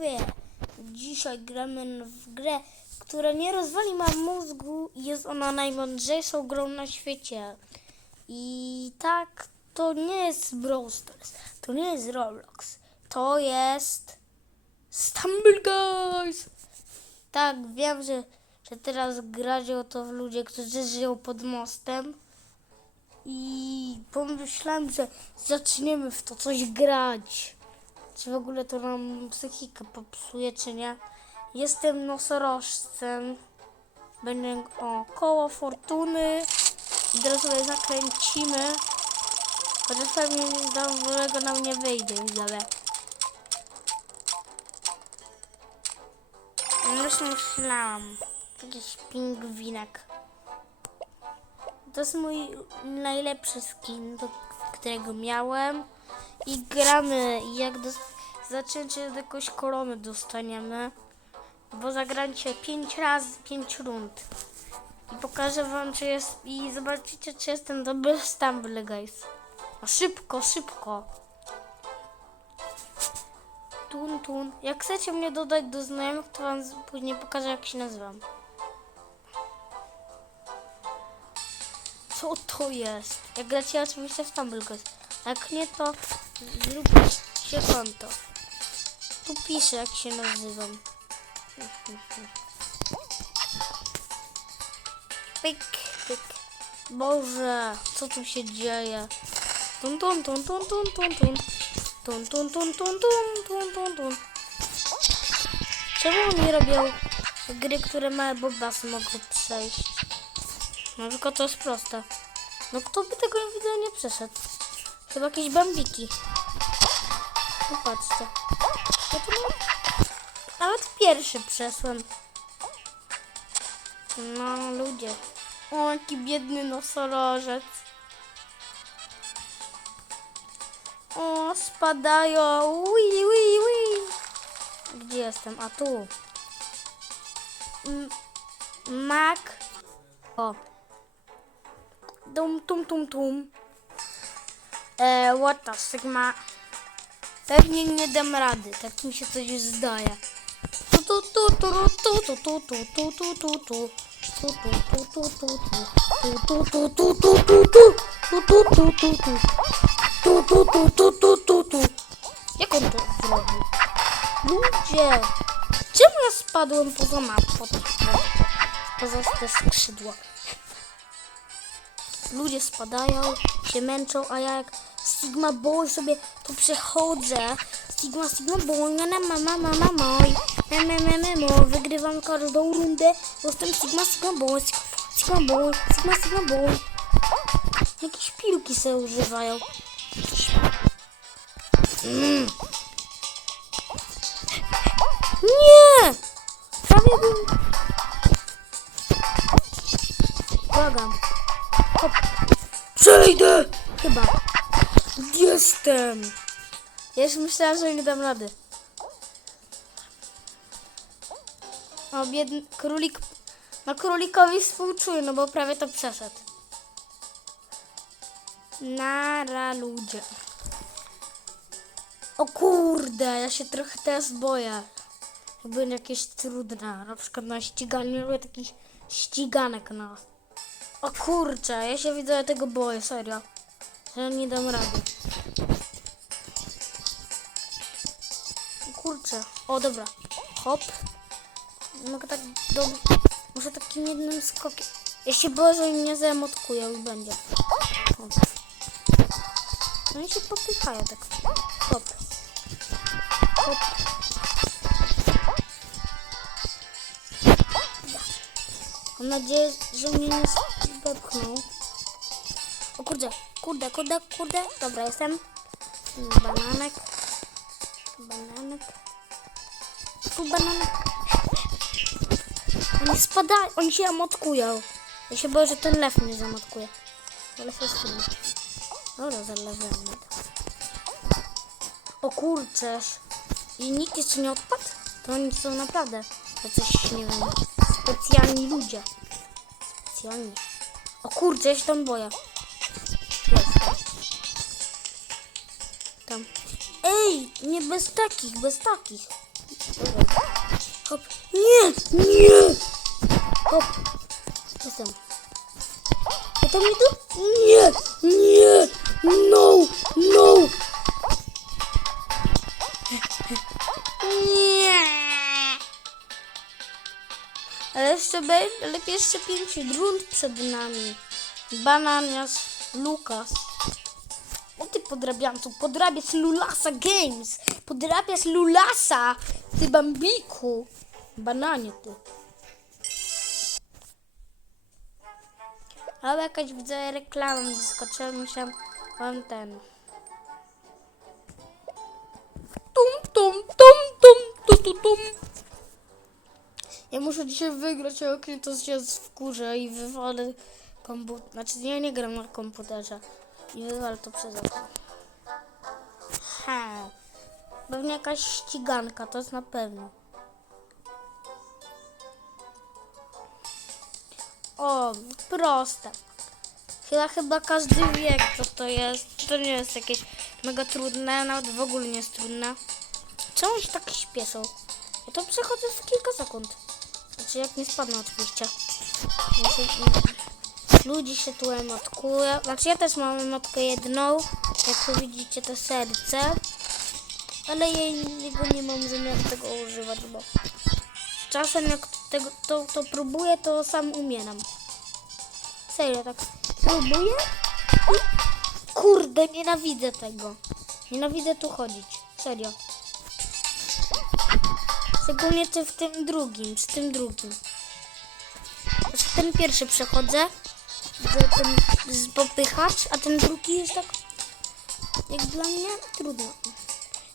Wie, Dzisiaj gramy w grę, która nie rozwali nam mózgu jest ona najmądrzejszą grą na świecie. I tak, to nie jest Brawl Stars, to nie jest Roblox, to jest Stumble Guys. Tak, wiem, że, że teraz o to w ludzie, którzy żyją pod mostem. I pomyślałem, że zaczniemy w to coś grać. Czy w ogóle to nam psychikę popsuje, czy nie? Jestem nosorożcem. Będę o koło fortuny. I teraz sobie zakręcimy. Chociaż pewnie nic dobrego nam nie wyjdzie, widzowie. Już myślałam. Jakiś pingwinek. To jest mój najlepszy skin, do którego miałem. I gramy. Jak dos- zaczęcie jakąś koronę dostaniemy. Bo zagracie 5 razy, 5 rund. I pokażę wam, czy jest. I zobaczycie, czy jestem dobry w Stumble Guys. A szybko, szybko. Tun, tun. Jak chcecie mnie dodać do znajomych, to wam później pokażę, jak się nazywam. Co to jest? Jak gracie oczywiście w Stumble Guys. Jak nie, to zróbcie konto. Tu piszę, jak się nazywam. Pyk, pyk. Boże, co tu się dzieje? Tun, tun, tun, tun, tun, tun, tun. Tun, tun, tun, tun, tun, tun, tun. Czemu oni robią gry, które małe bobasy mogą przejść? No tylko to jest proste. No kto by tego widzę nie przeszedł? Chyba jakieś bambiki. No pierwszy przeszłem. No ludzie. O, jaki biedny nosorożec. O, spadają. Ui, ui, ui. Gdzie jestem? A tu. M- Mak. O. Dum, tum, tum, tum. E, what the Sigma. Pewnie nie dam rady, tak mi się coś zdaje. Tu, tu, tu, tu, tu, tu, tu, tu, tu, tu, tu. Jak on to zrobił? Ludzie! Czemu ja spadłem poza mapę? Poza te skrzydła. Ludzie spadają, się męczą, a ja jak Sigma Boy sobie tu przechodzę. Sigma, Sigma Boy, na mama, mama, moj. Me, me, me, me, mo. Wygrywam każdą rundę, bo jestem Sigma, Sigma Boy, Sigma Boy, Sigma, Sigma Boy. Jakieś piłki sobie używają. Mm. Nie! Prawie bym... Błagam. Hop. Przejdę! Chyba. Jestem! Ja już myślałam, że nie dam rady. O, biedny królik. No królikowi współczuję, no bo prawie to przeszedł. Nara ludzie. O kurde, ja się trochę teraz boję. Jakby jakieś trudne, na przykład na ściganiu, lubię takich ściganek na. O kurczę, ja się widzę tego boję, serio. Że nie dam rady. Kurczę. O dobra. Hop. Mogę tak do... Muszę takim jednym skokiem. Ja się boję, że mnie zamotkują i będzie. Hop. No i się popychają tak. Hop. Hop. Mam nadzieję, że mnie nie wepchną. O kurde, kurde, kurde, kurde. Dobra, jestem. Bananek. Bananek. Tu bananek. Oni spadają, oni się amotkują. Ja się boję, że ten lew mnie zamotkuje. Lew jest silny. Dobra, zalewałem. O kurczę. I nikt jeszcze nie odpadł? To oni są naprawdę jacyś, nie wiem, specjalni ludzie. Specjalni. O kurczę, ja się tam boję. Tam. Ej, nie bez takich, bez takich. Hop. Nie, nie. Hop. Jestem. A to mi tu? Nie, nie, no, no. Nie. Ale jeszcze, ale jeszcze pięć rund przed nami. Bananias, Lukas. O ty podrabiancu, podrabiasz Lulasa Games. Podrabiasz Lulasa, ty bambiku. Bananie ty. Ale jakaś widzę reklama mi wyskoczyła, musiałam wam ten. Tum, tum, tum, tum, tu, tu, tum. Ja muszę dzisiaj wygrać, a to się wkurzę i wywalę komputer. Znaczy, ja nie gram na komputerze. I wywalę to przez okno. Ha. Pewnie jakaś ściganka, to jest na pewno. O, proste. Chyba, chyba każdy wie, co to jest. To nie jest jakieś mega trudne, nawet w ogóle nie jest trudne. Czemu się tak śpieszą? Ja to przechodzę w kilka sekund. Znaczy, jak nie spadnę oczywiście. Ludzi się tu emotkuje. Znaczy, ja też mam emotkę jedną. Jak tu widzicie, to serce. Ale ja nie mam zamiaru tego używać, bo czasem jak tego, to, to próbuję, to sam umieram. Serio, tak próbuję kurde, nienawidzę tego. Nienawidzę tu chodzić. Serio. Szczególnie ty w tym drugim, z tym drugim. Znaczy ten pierwszy przechodzę, ten z popychacz, a ten drugi jest tak jak dla mnie trudno.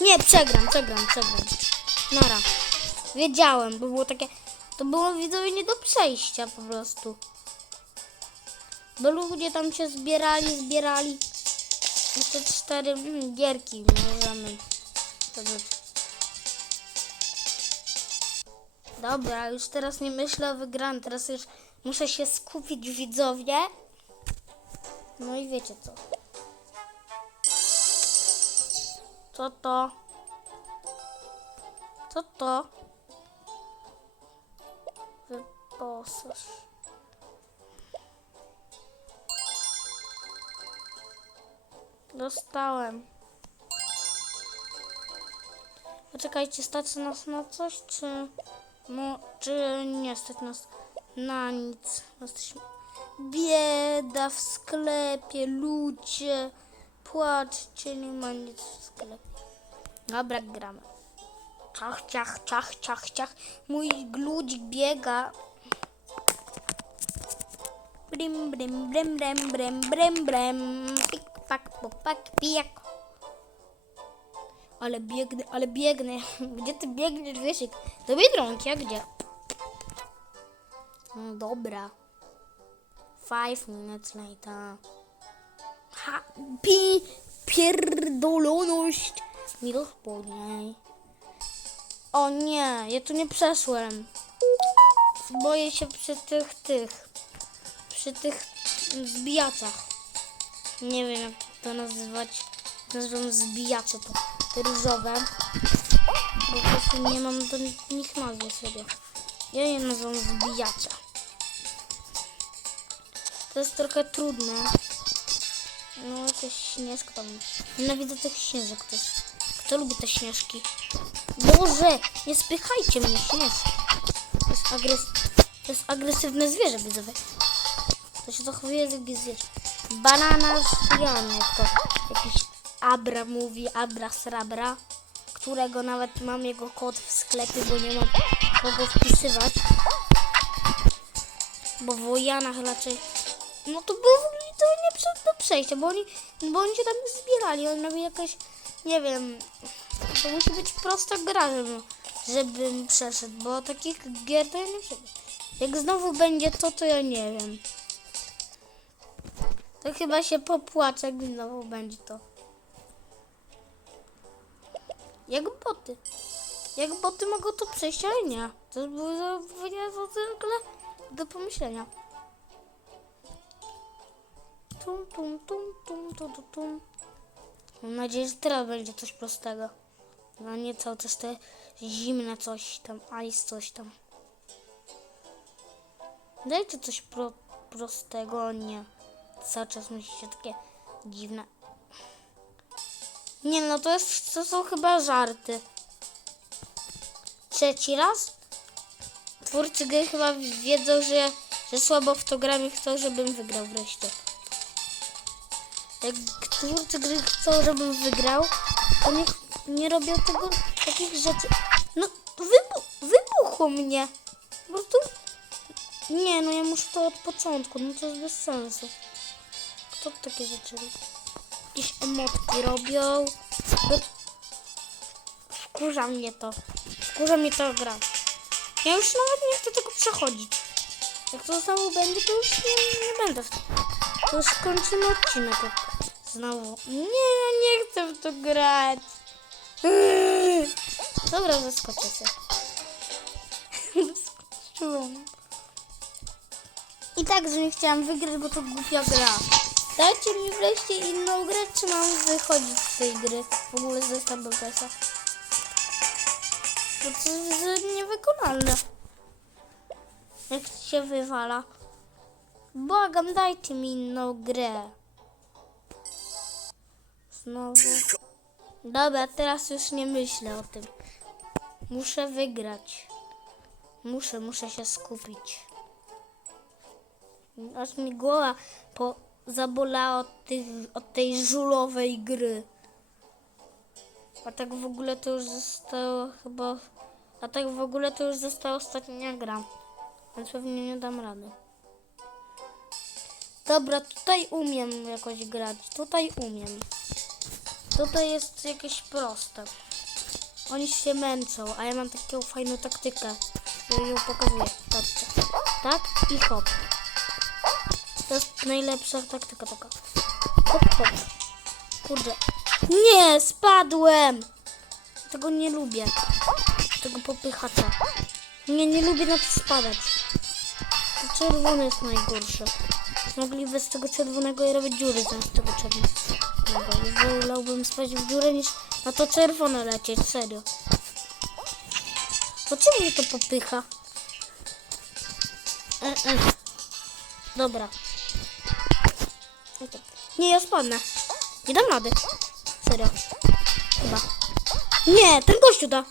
Nie, przegram, przegram, przegram. Nara. Wiedziałem, bo było takie, to było widzowie nie do przejścia po prostu. Bo ludzie tam się zbierali, zbierali. I te cztery mm, gierki możemy. wtedy. Dobra, już teraz nie myślę o wygranym, teraz już muszę się skupić widzowie. No i wiecie co. Co to? Co to? Wyposaż. Dostałem. Poczekajcie, stać nas na coś, czy... No, czy nie stać nas na nic? Jesteśmy... Bieda w sklepie, ludzie. Płaczcie, nie ma nic w sklepie. Dobra, gramy. Ciach, ciach, ciach, ciach, ciach. Mój gludzik biega. Brim, brim, brim, brim, brim, brim, brim. Pik, pak, popak, pijak. Ale biegnę, ale biegnę. Gdzie ty biegniesz, Wiesik? Do Biedronki, a gdzie? No dobra. Five minutes later. Ha, pi, pierdoloność. Mi gospodziej. O nie, ja tu nie przeszłem. Boję się przy tych, tych, przy tych zbijacach. Nie wiem jak to nazywać. Nazywam zbijacze to, te różowe. Bo po prostu nie mam do nich nazwy sobie. Ja je nazywam zbijacze. To jest trochę trudne. No jakieś śnieżka tam. Nienawidzę tych śnieżek też. Kto lubi te śnieżki? Boże, nie spychajcie mnie śnieżki. To jest, agres... to jest agresywne zwierzę, widzowie. To się zachowuje jak zwierzę. Banana Janek to jakiś Abra mówi, Abra Srabra, którego nawet mam jego kod w sklepie, bo nie mam kogo wpisywać. Bo w Wojanach raczej... No to było to nie prze- do przejścia, bo oni, bo oni się tam zbierali. Oni mieli jakaś, nie wiem, to musi być prosta gra, żeby, żebym przeszedł, bo takich gier to ja nie przeszedł. Jak znowu będzie to, to ja nie wiem. To chyba się popłaczę, jak znowu będzie to. Jak boty. Jak boty mogą to przejść, ale nie. To było to zwykle do pomyślenia. Tum, tum, tum, tum, tum, tum, tum. Mam nadzieję, że teraz będzie coś prostego. No nie cały czas te zimne coś tam, ice coś tam. Dajcie coś pro, prostego, nie. Cały czas musicie takie dziwne. Nie no, to, jest, to są chyba żarty. Trzeci raz? Twórcy gry chyba wiedzą, że, że słabo w to gram i chcą, żebym wygrał wreszcie. Jak twórcy gry chcą, żebym wygrał, to niech nie robią tego, takich rzeczy. No, wybu wybuchło mnie. Po prostu... Nie, no ja muszę to od początku, no to jest bez sensu. Kto takie rzeczy? Jakieś emotki robią. Wkurza mnie to. Wkurza mnie ta gra. Ja już nawet nie chcę tego przechodzić. Jak to znowu będzie, to już nie, nie będę to. Już kończymy odcinek. Znowu. Nie, nie chcę w to grać. Eee. Dobra, zaskoczę się. Zaskoczyłam. I tak, że nie chciałam wygrać, bo to głupia gra. Dajcie mi wreszcie inną grę, czy mam wychodzić z tej gry? W ogóle ze Stabelkesa. Bo to jest niewykonalne. Jak się wywala. Błagam, dajcie mi inną grę. Znowu. Dobra, teraz już nie myślę o tym. Muszę wygrać. Muszę, muszę się skupić. Aż mi głowa po, zabolała od, tych, od tej żulowej gry. A tak w ogóle to już zostało chyba... A tak w ogóle to już została ostatnia gra. Więc pewnie nie dam rady. Dobra, tutaj umiem jakoś grać. Tutaj umiem. Tutaj jest jakieś proste. Oni się męczą, a ja mam taką fajną taktykę. Ja ją pokazuję. Tak i hop. To jest najlepsza taktyka taka. Hop, hop. Kurde. Nie, spadłem! Tego nie lubię. Tego popychacza. Nie, nie lubię na to spadać. To czerwone jest najgorsze. Mogliby z tego czerwonego robić dziury zamiast tego czerwonego. Wolałbym spać w dziurę niż na to czerwone lecieć, serio. To czemu mnie to popycha? E, e. Dobra. Nie, ja spadnę. Nie dam rady. Serio. Chyba. Nie, ten gościu da.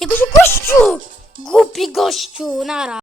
Gościu, gościu! Głupi gościu, nara.